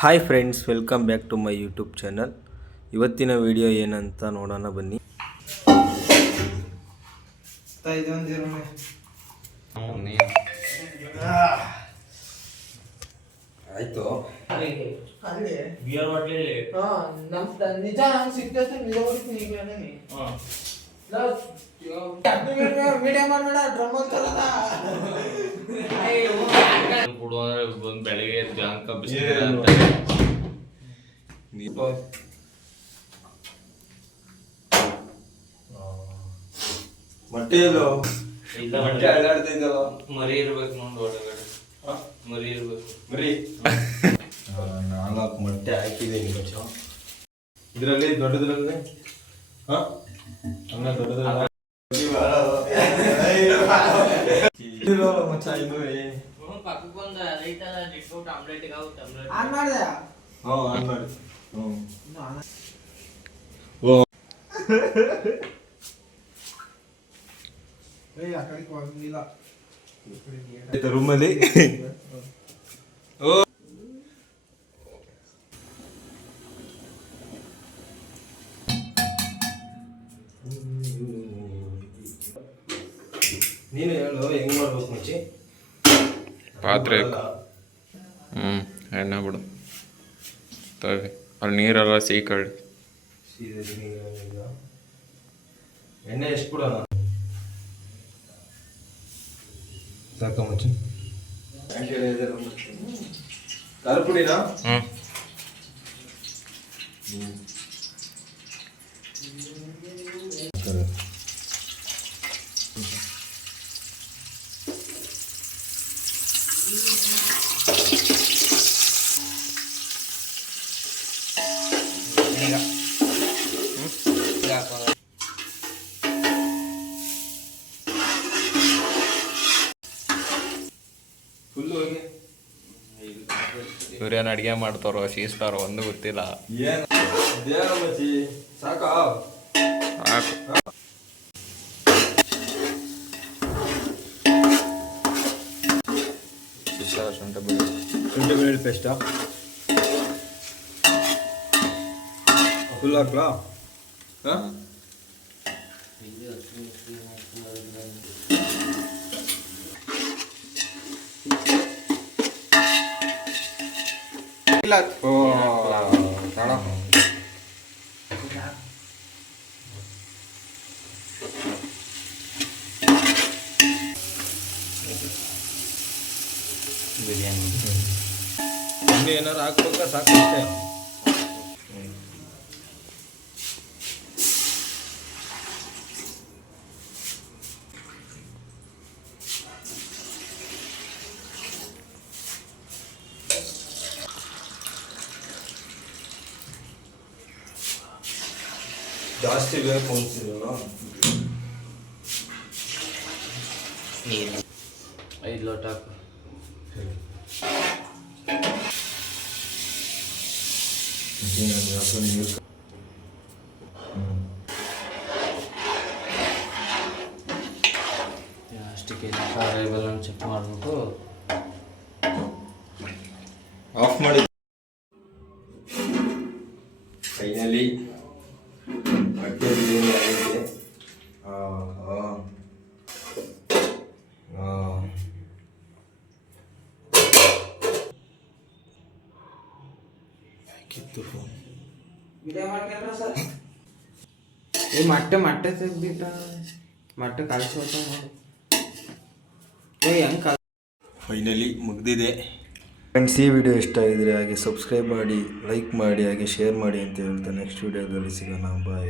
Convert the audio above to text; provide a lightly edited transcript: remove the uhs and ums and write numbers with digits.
Hi friends, welcome back to my YouTube channel. ಇವತ್ತಿನ video ಏನಂತ ನೋಡೋಣ ಬನ್ನಿ. ಆಯ್ತು ನಿಜ ಸಿಗ್ತೈತೆ ಮೀಡಿಯಂ ಮಾಡ್ಬೇಡ ಡ್ರಮ್ ಅಂತಲ್ಲ ಬಂದು ಬೆಳಗ್ಗೆ ಜಾಂಕ ಮೊಟ್ಟೆ ಮರಿ ಇರ್ಬೇಕು ನೋಡಿ ಒಳಗಡೆ ಮರಿ ಇರ್ಬೇಕು ಮರಿ 4 ಮೊಟ್ಟೆ ಹಾಕಿದ್ದೀನಿ. ಇದರಲ್ಲಿ ದೊಡ್ಡದ್ರಲ್ಲಿ ದೊಡ್ಡದ್ರಲ್ಲಿ ಪಕ್ಕಕ್ಕೊಂದು ಅದೈತಲ್ಲ ಡಿಸ್ಕೌಂಟ್ ಆಮ್ಲೆಟ್ ಆನ್ ಮಾಡ್ದೆ ಆನ್ ಮಾಡಿ. ರೂಮಲ್ಲಿ ನೀನು ಹೇಳು ಹೆಂಗ್ ಮಾಡ್ಬೇಕು ಮುಂಚೆ ಪಾತ್ರೆ ಎಣ್ಣೆ ಬಿಡು ತಗಿ ಅಲ್ಲಿ ನೀರೆಲ್ಲ ಸೀಕಳಿ ಎಣ್ಣೆ ಎಷ್ಟು ಬಿಡೋಣ ಸಾಕ ಮುಂಚೆ ಖಾರ ಪುಡಿನಾ ಇವ್ರೇನು ಅಡುಗೆ ಮಾಡ್ತಾರೋ ಶೀಸ್ತಾರೋ ಒಂದು ಗೊತ್ತಿಲ್ಲ. ಸಾಕಾ ಶುಂಠಿ ಬೆಳ್ಳುಳ್ಳಿ ಪೇಸ್ಟಾ ಫುಲ್ ಹಾಕ್ಲಾ? ಬಿರಿಯಾನಿ ಇನ್ನೂ ಏನಾರು ಹಾಕ್ಬೇಕಾ? ಸಾಕಷ್ಟೇ. ಜಾಸ್ತಿ ಬೇಕು ಅಂತೀರಲ್ಲ, 5 ಲೋಟ ಹಾಕು. ಅಷ್ಟಕ್ಕೆ ಖಾರ ಇವೆಲ್ಲ ಚೆಕ್ ಮಾಡಿಬಿಟ್ಟು ಆಫ್ ಮಾಡಿ. ಫೈನಲಿ ಮೊಟ್ಟೆ ಬಿರಿಯಾನಿ ಆಗಿದೆ. ಕಿತ್ತು ಫೋನ್ ಈ ಮೊಟ್ಟೆ ತೆಗ್ದಿಟ್ಟ ಮೊಟ್ಟೆ ಕಳಿಸೋತ ಹೆಂಗೆ ಫೈನಲಿ ಮುಗ್ದಿದೆ. ಫ್ರೆಂಡ್ಸ್, ಈ ವಿಡಿಯೋ ಇಷ್ಟ ಆಗಿದ್ರೆ ಹಾಗೆ ಸಬ್ಸ್ಕ್ರೈಬ್ ಮಾಡಿ, ಲೈಕ್ ಮಾಡಿ, ಹಾಗೆ ಶೇರ್ ಮಾಡಿ ಅಂತ ಹೇಳ್ತಾ ನೆಕ್ಸ್ಟ್ ವಿಡಿಯೋದಲ್ಲಿ ಸಿಗೋಣ. ಬಾಯ್.